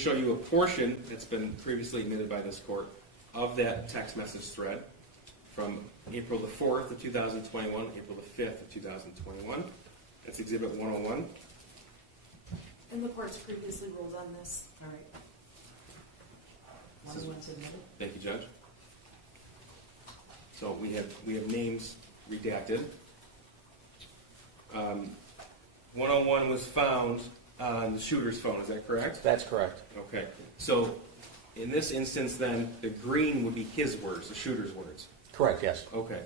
show you a portion that's been previously admitted by this court of that text message thread from April the 4th of 2021, April the 5th of 2021. That's Exhibit 101. And the court's previously ruled on this. All right. 101 submitted. Thank you, Judge. So we have names redacted. 101 was found on the shooter's phone, is that correct? That's correct. Okay. So in this instance then, the green would be his words, the shooter's words. Correct, yes. Okay.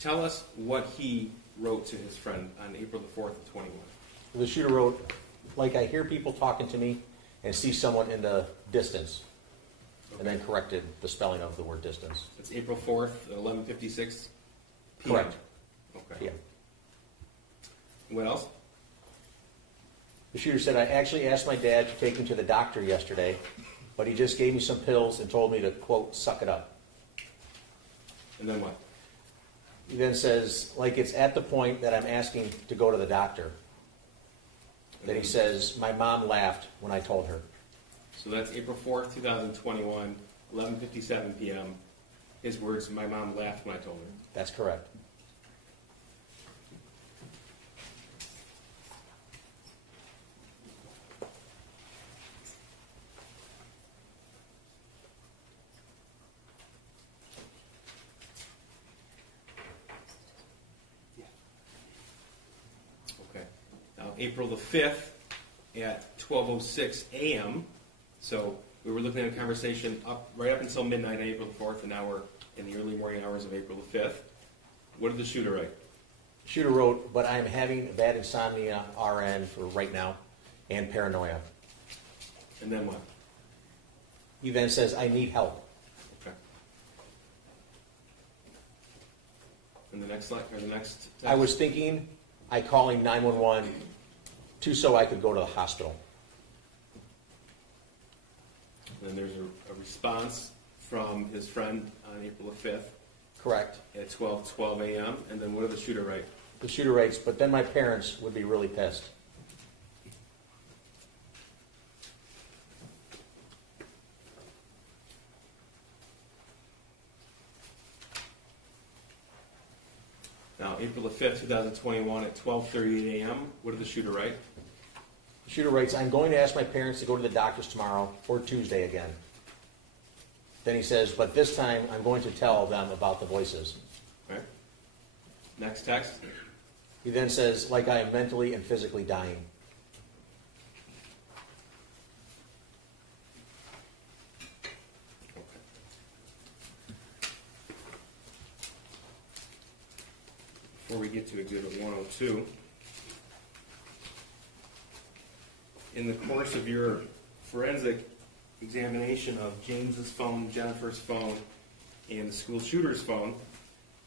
Tell us what he wrote to his friend on April the 4th of 21. The shooter wrote, like I hear people talking to me and see someone in the distance, and then corrected the spelling of the word distance. It's April 4th, 11:56 p.m. Correct. Okay. Yeah. What else? The shooter said, I actually asked my dad to take him to the doctor yesterday, but he just gave me some pills and told me to, quote, suck it up. And then what? He then says, like it's at the point that I'm asking to go to the doctor. Then he says, my mom laughed when I told her. So that's April 4th, 2021, 11:57 p.m. His words, my mom laughed when I told her. That's correct. Okay. Now, April the 5th at 12:06 a.m. So we were looking at a conversation right up until midnight on April the 4th, and now we're in the early morning hours of April the 5th. What did the shooter write? The shooter wrote, but I'm having bad insomnia, RN, for right now, and paranoia. And then what? He then says, I need help. Okay. And the next slide, or the next text? I was thinking I calling 911 so I could go to the hospital. And then there's a response from his friend on April the 5th Correct. at 12:12 a.m. And then what did the shooter write? The shooter writes, but then my parents would be really pissed. Now, April the 5th, 2021 at 12:38 a.m. What did the shooter write? The shooter writes, I'm going to ask my parents to go to the doctors tomorrow or Tuesday again. Then he says, but this time I'm going to tell them about the voices. Right. Next text. He then says, like I am mentally and physically dying. Before we get to Exhibit 102, in the course of your forensic examination of James's phone, Jennifer's phone, and the school shooter's phone,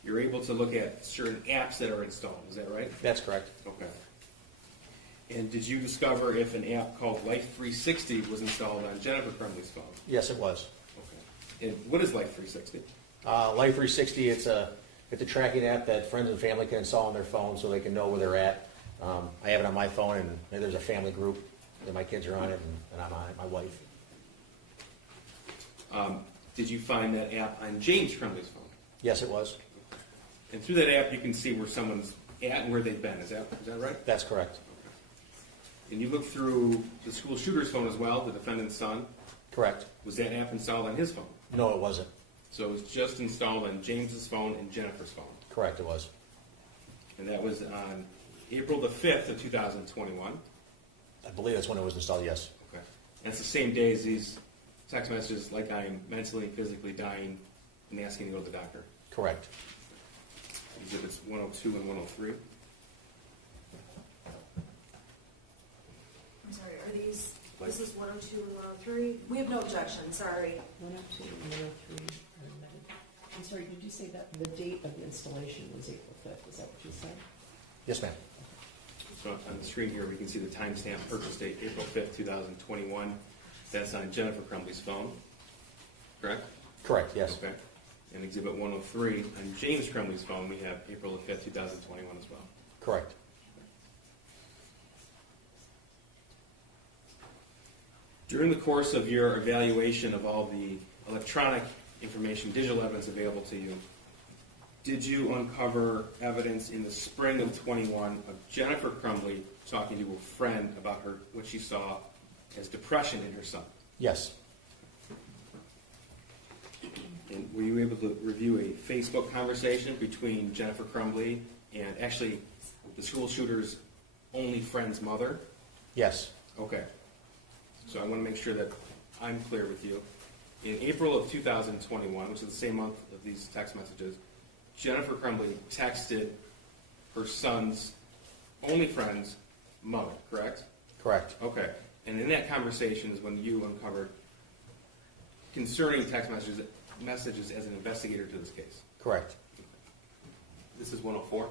you're able to look at certain apps that are installed. Is that right? That's correct. Okay. And did you discover if an app called Life 360 was installed on Jennifer Crumbley's phone? Yes, it was. Okay. And what is Life 360? Life 360, it's a tracking app that friends and family can install on their phone so they can know where they're at. I have it on my phone, and there's a family group that my kids are on it, and I'm on it, my wife. Did you find that app on James Crumbley's phone? Yes, it was. And through that app, you can see where someone's at and where they've been. Is that right? That's correct. And you looked through the school shooter's phone as well, the defendant's son. Correct. Was that app installed on his phone? No, it wasn't. So it was just installed on James's phone and Jennifer's phone. Correct, it was. And that was on April the 5th of 2021. I believe that's when it was installed, yes. Okay. That's the same day as these text messages, like I am mentally and physically dying and asking to go to the doctor. Correct. Exhibits 102 and 103. I'm sorry, are these, this is 102 and 103? We have no objection, sorry. 102 and 103 are amended. I'm sorry, did you say that the date of the installation was April 5th? Is that what you said? Yes, ma'am. So on the screen here, we can see the timestamp purchase date, April 5th, 2021. That's on Jennifer Crumbley's phone, correct? Correct, yes. Okay. And Exhibit 103, on James Crumbley's phone, we have April the 5th, 2021 as well. Correct. During the course of your evaluation of all the electronic information, digital evidence available to you, did you uncover evidence in the spring of 21 of Jennifer Crumbley talking to a friend about what she saw as depression in her son? Yes. And were you able to review a Facebook conversation between Jennifer Crumbley and actually the school shooter's only friend's mother? Yes. Okay. So I want to make sure that I'm clear with you. In April of 2021, which is the same month of these text messages, Jennifer Crumbley texted her son's only friend's mother, correct? Correct. Okay. And in that conversation is when you uncovered concerning text messages as an investigator to this case. Correct. This is 104.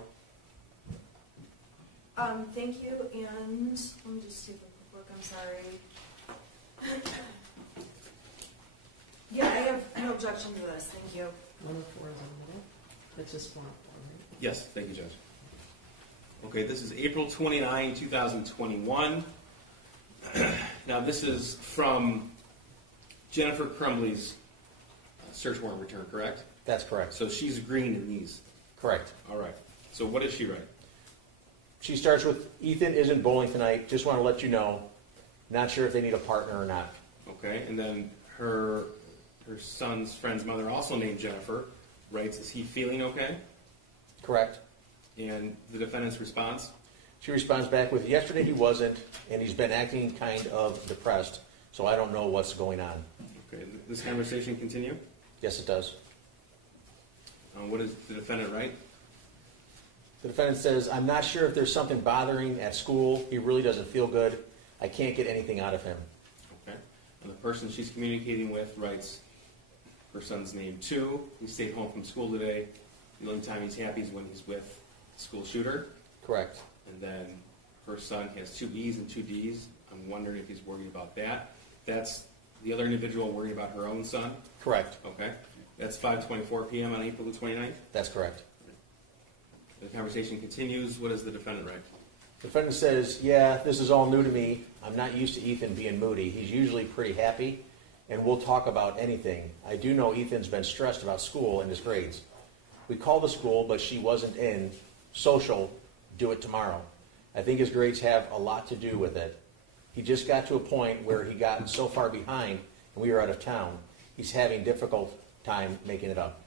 Thank you, and let me just take a quick look, I'm sorry. Yeah, I have no objection to this, thank you. 104 is in the middle. That's just 104, right? Yes, thank you, Judge. Okay, this is April 29, 2021. Now, this is from Jennifer Crumbley's search warrant return, correct? That's correct. So she's green in these. Correct. All right. So what does she write? She starts with, Ethan isn't bowling tonight. Just want to let you know. Not sure if they need a partner or not. Okay, and then her son's friend's mother, also named Jennifer, writes, is he feeling okay? Correct. And the defendant's response? She responds back with, yesterday he wasn't, and he's been acting kind of depressed, so I don't know what's going on. Okay, this conversation continue? Yes, it does. What does the defendant write? The defendant says, I'm not sure if there's something bothering at school. He really doesn't feel good. I can't get anything out of him. Okay. And the person she's communicating with writes her son's name too. He stayed home from school today. The only time he's happy is when he's with the school shooter. Correct. And then her son has 2 E's and 2 D's. I'm wondering if he's worried about that. That's the other individual worried about her own son. Correct. Okay. That's 5:24 p.m. on April the 29th. That's correct. The conversation continues. What does the defendant write? The defendant says, yeah, this is all new to me. I'm not used to Ethan being moody. He's usually pretty happy, and we'll talk about anything. I do know Ethan's been stressed about school and his grades. We called the school, but she wasn't in. Social, do it tomorrow. I think his grades have a lot to do with it. He just got to a point where he got so far behind, and we were out of town. He's having difficult time making it up.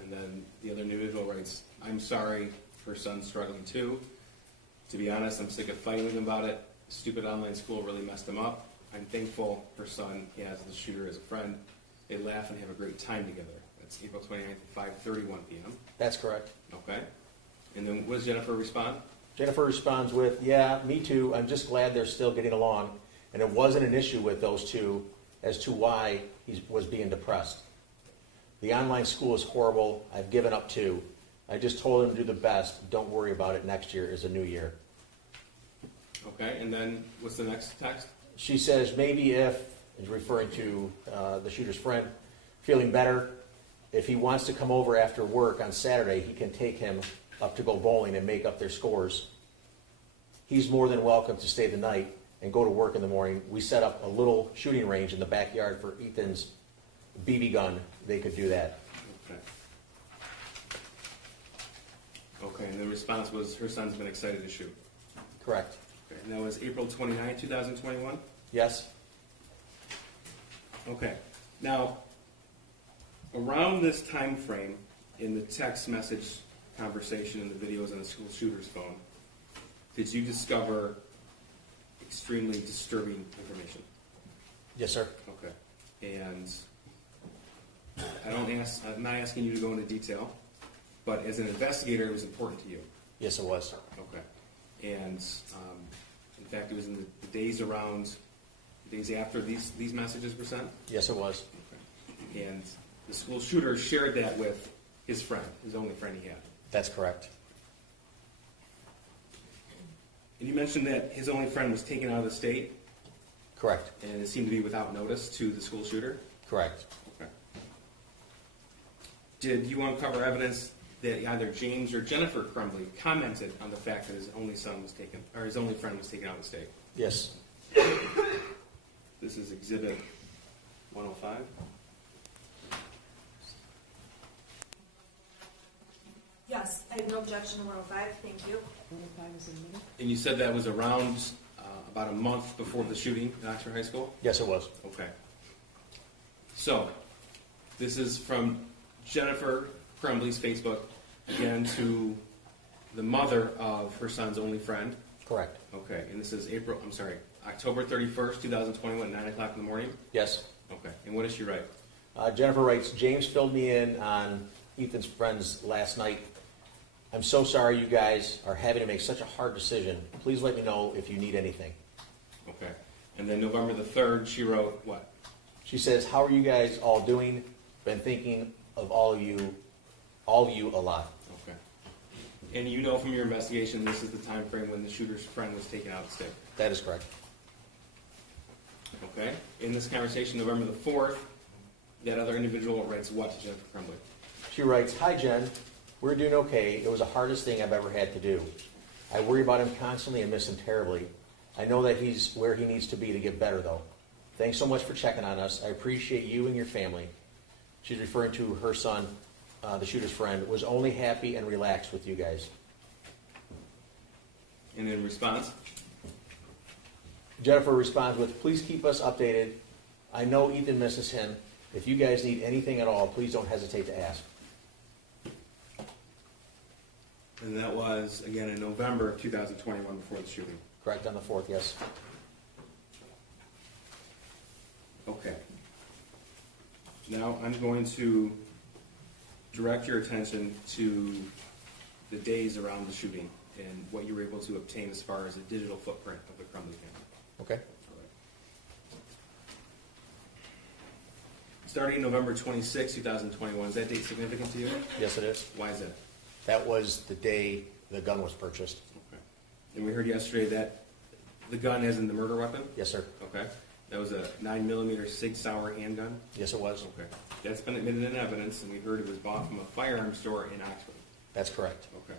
And then the other individual writes, I'm sorry, her son's struggling too. To be honest, I'm sick of fighting with him about it. Stupid online school really messed him up. I'm thankful her son has the shooter as a friend. They laugh and have a great time together. That's April 29th at 5:31 p.m. That's correct. Okay. And then what does Jennifer respond? Jennifer responds with, yeah, me too. I'm just glad they're still getting along. And it wasn't an issue with those two as to why he was being depressed. The online school is horrible. I've given up too. I just told him to do the best. Don't worry about it. Next year is a new year. Okay, and then what's the next text? She says maybe if, is referring to the shooter's friend, feeling better, if he wants to come over after work on Saturday, he can take him up to go bowling and make up their scores. He's more than welcome to stay the night and go to work in the morning. We set up a little shooting range in the backyard for Ethan's BB gun. They could do that. Okay. Okay, and the response was her son's been excited to shoot. Correct. Okay, and that was April 29, 2021? Yes? Okay. Now, around this time frame in the text message conversation and the videos on the school shooter's phone, did you discover extremely disturbing information? Yes, sir. Okay. And I'm not asking you to go into detail, but as an investigator, it was important to you. Yes, it was. Okay. And in fact, it was in the days after these messages were sent? Yes, it was. Okay. And the school shooter shared that with his friend, his only friend he had. That's correct. And you mentioned that his only friend was taken out of the state, Correct. and it seemed to be without notice to the school shooter? Correct. Okay. Did you uncover evidence that either James or Jennifer Crumbley commented on the fact that his only son was taken, or his only friend was taken out of the state? Yes. This is Exhibit 105. Yes, I have no objection to 105, thank you. 105 is admitted. And you said that was around about a month before the shooting in Oxford High School? Yes, it was. Okay. So, this is from Jennifer Crumbley's Facebook, again to the mother of her son's only friend. Correct. Okay, and this is October 31st, 2021, 9 o'clock in the morning? Yes. Okay, and what does she write? Jennifer writes, James filled me in on Ethan's friends last night. I'm so sorry you guys are having to make such a hard decision. Please let me know if you need anything. Okay, and then November the 3rd, she wrote what? She says, how are you guys all doing? Been thinking of all of you a lot. Okay. And you know from your investigation, this is the time frame when the shooter's friend was taken out of the state? That is correct. Okay. In this conversation, November the 4th, that other individual writes what to Jennifer Crumbley? She writes, hi Jen, we're doing okay. It was the hardest thing I've ever had to do. I worry about him constantly and miss him terribly. I know that he's where he needs to be to get better though. Thanks so much for checking on us. I appreciate you and your family. She's referring to her son, the shooter's friend, was only happy and relaxed with you guys. And in response? Jennifer responds with, please keep us updated. I know Ethan misses him. If you guys need anything at all, please don't hesitate to ask. And that was, again, in November of 2021 before the shooting. Correct, on the 4th, yes. Okay. Now I'm going to direct your attention to the days around the shooting and what you were able to obtain as far as a digital footprint of the Crumbley family. Okay. Starting November 26, 2021, is that date significant to you? Yes, it is. Why is that? That was the day the gun was purchased. Okay. And we heard yesterday that the gun as in the murder weapon? Yes, sir. Okay. That was a 9mm Sig Sauer handgun? Yes, it was. Okay. That's been admitted in evidence, and we heard it was bought from a firearms store in Oxford. That's correct. Okay.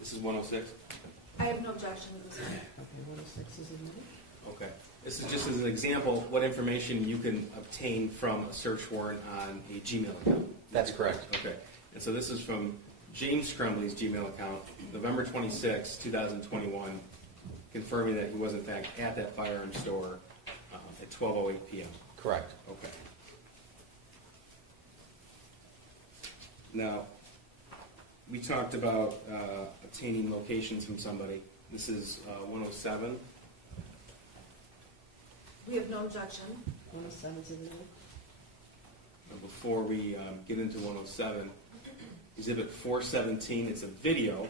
This is 106? I have no objection to this one. Okay, 106 is admitted. Okay. This is just as an example, what information you can obtain from a search warrant on a Gmail account. That's correct. Okay. And so this is from James Crumbley's Gmail account, November 26, 2021, confirming that he was in fact at that firearm store at 12:08 p.m. Correct. Okay. Now, we talked about obtaining locations from somebody. This is 107. We have no objection. 107 is admitted. But before we get into 107, Exhibit 417, it's a video.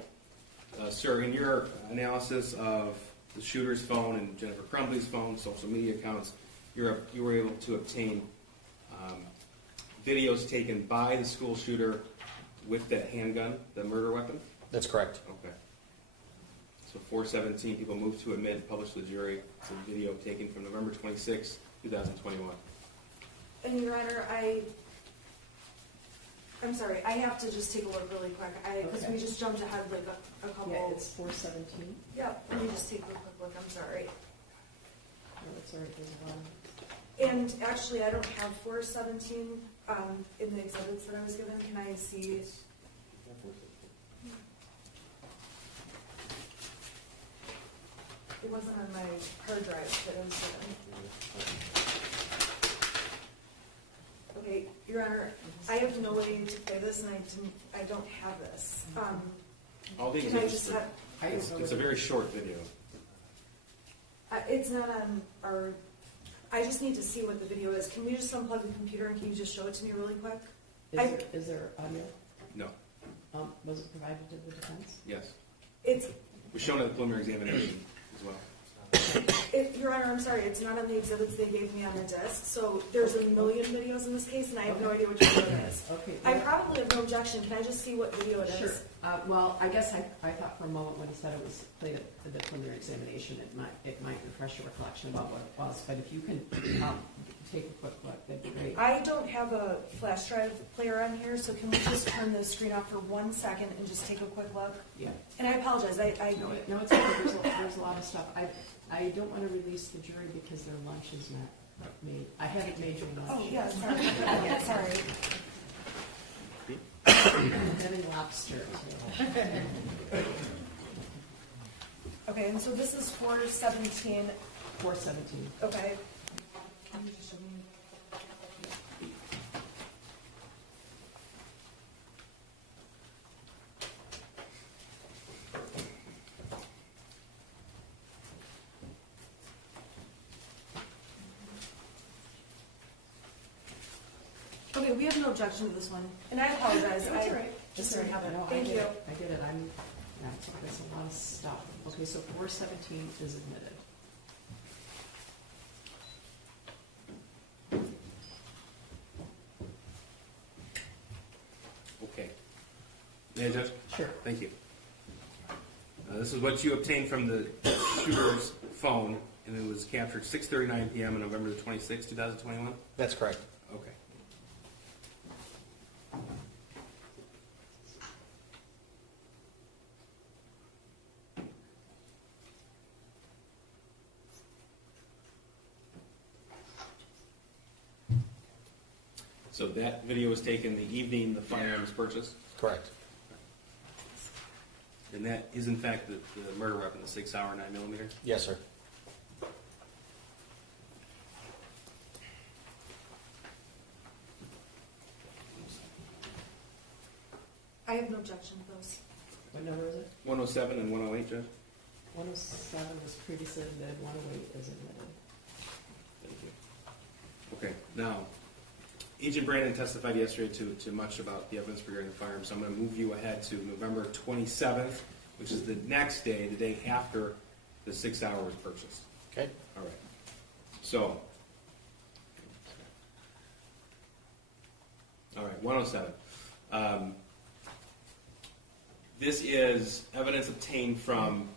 Sir, in your analysis of the shooter's phone and Jennifer Crumbley's phone, social media accounts, you were able to obtain videos taken by the school shooter with that handgun, the murder weapon? That's correct. Okay. So 417, people moved to admit and publish to the jury. It's a video taken from November 26, 2021. And Your Honor, I'm sorry, I have to just take a look really quick, because Okay. we just jumped ahead like a couple. Yeah, it's 417. Yep, let me just take a quick look, I'm sorry. No, it's already there's one. And actually, I don't have 417 in the exhibits that I was given. Can I see? It wasn't on my hard drive that I was given. Okay, Your Honor, I have no way to play this, and I don't have this. All the Can I exhibits just are- have? I don't know It's a whether- very short video. It's not on our. I just need to see what the video is. Can we just unplug the computer and can you just show it to me really quick? Is there audio? No. Was it provided to the defense? Yes. It's, It was shown at the preliminary examination as well. Your Honor, I'm sorry, it's not on the exhibits they gave me on the disc. So there's a million videos in this case, and I have no idea which video it is. Okay. I probably have no objection. Can I just see what video it is? Sure. Well, I guess I thought for a moment when he said it was played at the preliminary examination, it might refresh your recollection about what it was, but if you can take a quick look, that'd be great. I don't have a flash drive player on here, so can we just turn the screen off for 1 second and just take a quick look? Yeah. And I apologize, No, it's okay, there's a lot of stuff. I don't want to release the jury because their lunch is not made. I haven't made your lunch. Oh, yeah, sorry. Yeah, sorry. I'm having lobster. So. Okay, and so this is 417. 417. Okay. Okay, we have no objection to this one, and I apologize. That's all right. Just That's all didn't have right. it. No, Thank you. I get it. That's a lot of stuff. Okay, so 417 is admitted. Okay. Yeah, Judge? Sure. Thank you. This is what you obtained from the shooter's phone, and it was captured 6:39 p.m. on November the 26th, 2021? That's correct. Okay. So that video was taken the evening the firearm was purchased, Correct. and that is in fact the murder weapon, the 6-hour 9mm? Yes, sir. I have no objection to those. What number is it? 107 and 108, Judge? 107 was previously admitted, 108 is admitted. Thank you. Okay, now, Agent Brandon testified yesterday to much about the evidence regarding the firearm, so I'm going to move you ahead to November 27th, which is the next day, the day after the 6-hour was purchased. Okay. All right. So, all right, 107. This is evidence obtained from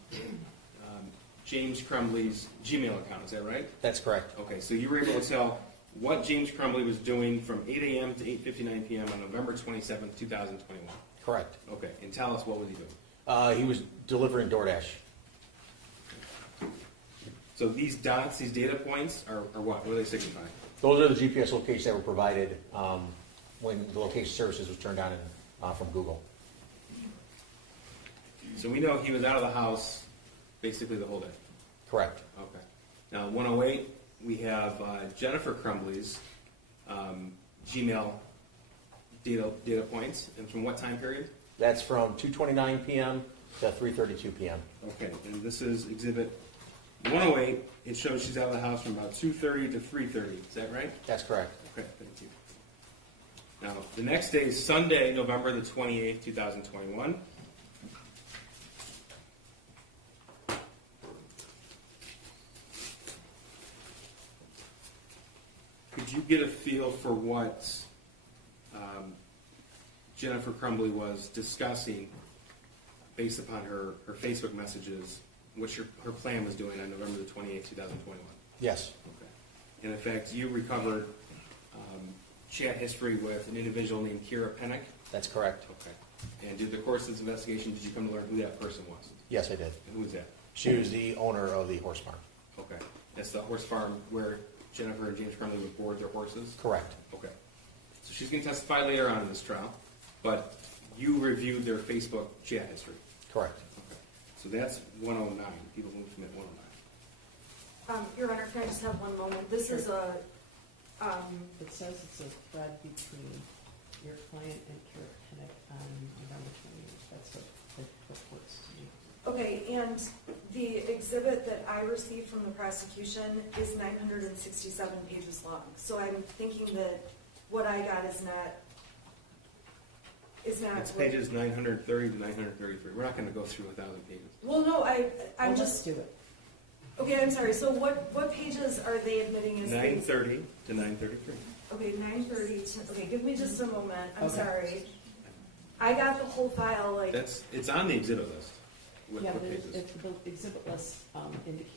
James Crumbley's Gmail account, is that right? That's correct. Okay, so you were able to tell what James Crumbley was doing from 8 a.m. to 8:59 p.m. on November 27th, 2021. Correct. Okay, and tell us, what was he doing? He was delivering DoorDash. So these dots, these data points, are what? What do they signify? Those are the GPS locations that were provided when the location services was turned on from Google. So we know he was out of the house basically the whole day. Correct. Okay. Now, 108, we have Jennifer Crumbley's Gmail data points, and from what time period? That's from 2:29 p.m. to 3:32 p.m. Okay, and this is exhibit 108. It shows she's out of the house from about 2:30 to 3:30. Is that right? That's correct. Okay, thank you. Now, the next day is Sunday, November the 28th, 2021. Could you get a feel for what Jennifer Crumbley was discussing based upon her Facebook messages, what her plan was doing on November the 28th, 2021? Yes. Okay. And in fact, you recovered chat history with an individual named Kira Pennick? That's correct. Okay. And through the course of this investigation, did you come to learn who that person was? Yes, I did. And who was that? She was the owner of the horse farm. Okay. That's the horse farm where Jennifer and James Crumbley would board their horses? Correct. Okay. So she's going to testify later on in this trial, but you reviewed their Facebook chat history? Correct. Okay. So that's 109. People move from at 109. Your Honor, can I just have one moment? This is a, It says it's a thread between your client and Kira Pennick on November 28th. That's what it reports to me. okay, and the exhibit that I received from the prosecution is 967 pages long. So I'm thinking that what I got is not. It's what- pages 930 to 933. We're not going to go through 1,000 pages. Well, no, I'm Well, just, let's do it. okay, I'm sorry. So what pages are they admitting as? 930 to 933. Okay, 930 to, okay, give me just a moment. I'm Okay. sorry. I got the whole file, like, It's on the exhibit list. With Yeah, what but pages. if the exhibit list indicates